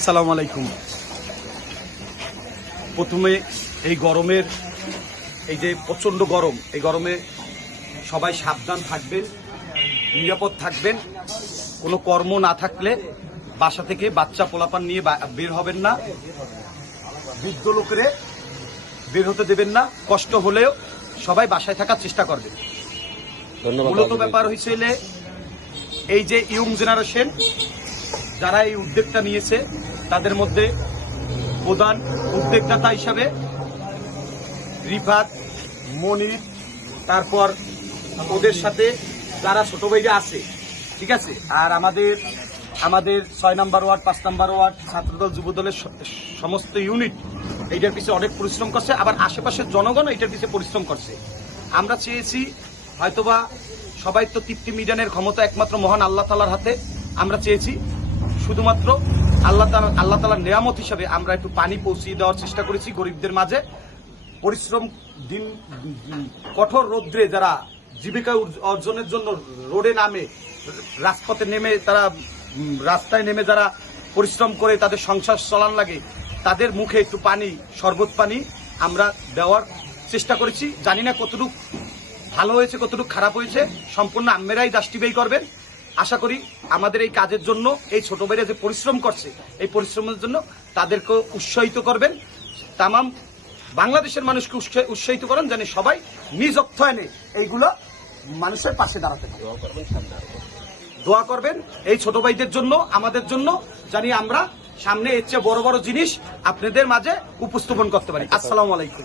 আসসালামু আলাইকুম। প্রথমে এই গরমের এই যে প্রচন্ড গরম, এই গরমে সবাই সাবধান থাকবেন, নিরাপদ থাকবেন। কোনো কর্ম না থাকলে বাসা থেকে বাচ্চা পোলাপান নিয়ে বের হবেন না। বৃদ্ধ লোকেরে বের হতে দেবেন না। কষ্ট হলেও সবাই বাসায় থাকার চেষ্টা করবেন। মূলত ব্যাপার হয়েছিল এই যে ইয়ং জেনারেশন যারা এই উদ্যোগটা নিয়েছে, তাদের মধ্যে প্রধান উদ্যোক্তা হিসাবে রিফাত, মনির, তারপর ওদের সাথে যারা ছোট ভাইরা আছে, ঠিক আছে। আর আমাদের 6 নম্বর ওয়ার্ড, 5 নম্বর ওয়ার্ড, ছাত্রদল, যুবদলের সমস্ত ইউনিট এইটার পিছিয়ে অনেক পরিশ্রম করছে। আবার আশেপাশের জনগণ এইটার পিছিয়ে পরিশ্রম করছে। আমরা চেয়েছি হয়তোবা সবাই তো তৃপ্তি মিটানের ক্ষমতা একমাত্র মহান আল্লাহ তাআলার হাতে। আমরা চেয়েছি শুধুমাত্র আল্লাহ তাআলার নেয়ামত হিসাবে আমরা একটু পানি পৌঁছিয়ে দেওয়ার চেষ্টা করেছি গরিবদের মাঝে। পরিশ্রম দিন কঠোর রৌদ্রে যারা জীবিকা অর্জনের জন্য রোডে নামে, রাজপথে নেমে, তারা রাস্তায় নেমে যারা পরিশ্রম করে তাদের সংসার চলান লাগে, তাদের মুখে একটু পানি, শরবত পানি আমরা দেওয়ার চেষ্টা করেছি। জানি না কতটুকু ভালো হয়েছে, কতটুকু খারাপ হয়েছে, সম্পূর্ণ আম্মেরাই জাস্টিফাই করবেন। আশা করি আমাদের এই কাজের জন্য এই ছোট ভাইরা যে পরিশ্রম করছে, এই পরিশ্রমের জন্য তাদেরকে উৎসাহিত করবেন। তামাম বাংলাদেশের মানুষকে উৎসাহিত করেন, জানি সবাই নিজ অর্থায়নে এইগুলো মানুষের পাশে দাঁড়াতে পারে। দোয়া করবেন এই ছোট ভাইদের জন্য, আমাদের জন্য, জানি আমরা সামনে এর চেয়ে বড় বড় জিনিস আপনাদের মাঝে উপস্থাপন করতে পারি। আসসালামু আলাইকুম।